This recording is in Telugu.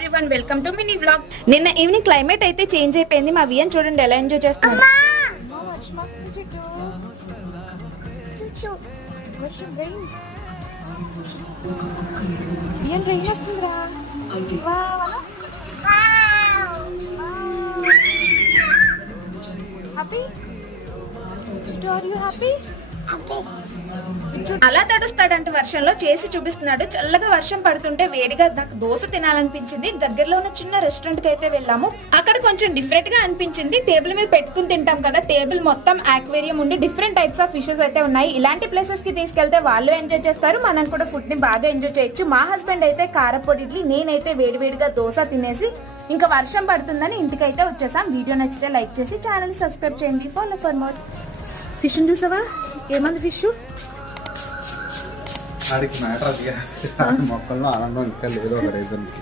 Everyone welcome to mini vlog. నిన్న ఈవినింగ్ క్లైమేట్ అయితే చేంజ్ అయిపోయింది. మా వియన్ చూడండి ఎలా ఎంజాయ్ చేస్తున్నాడు. అలా తడుస్తాడంట వర్షంలో చేసి చూపిస్తున్నాడు. చల్లగా వర్షం పడుతుంటే వేడిగా నాకు దోశ తినాలనిపించింది. దగ్గరలో ఉన్న చిన్న రెస్టారెంట్ కి అయితే వెళ్ళాము. అక్కడ కొంచెం డిఫరెంట్ గా అనిపించింది. టేబుల్ మీద పెట్టుకుని తింటాం కదా, టేబుల్ మొత్తం ఆక్వేరియం ఉండి డిఫరెంట్ టైప్స్ ఆఫ్ ఫిషెస్ అయితే ఉన్నాయి. ఇలాంటి ప్లేసెస్ కి తీసుకెళ్తే వాళ్ళు ఎంజాయ్ చేస్తారు, మనం కూడా ఫుడ్ ని బాగా ఎంజాయ్ చేయొచ్చు. మా హస్బెండ్ అయితే కారపొడి ఇడ్లీ, నేనైతే వేడివేడిగా దోశ తినేసి ఇంకా వర్షం పడుతుందని ఇంటికైతే వచ్చేసాం. వీడియో నచ్చితే లైక్ చేసి ఛానల్ సబ్స్క్రైబ్ చేయండి. Follow for more. ఫిష్ చూసావా ఏమంది ఫిష్? మొక్కల్లో ఆనందం ఇంకా లేదు ఒక రీజన్.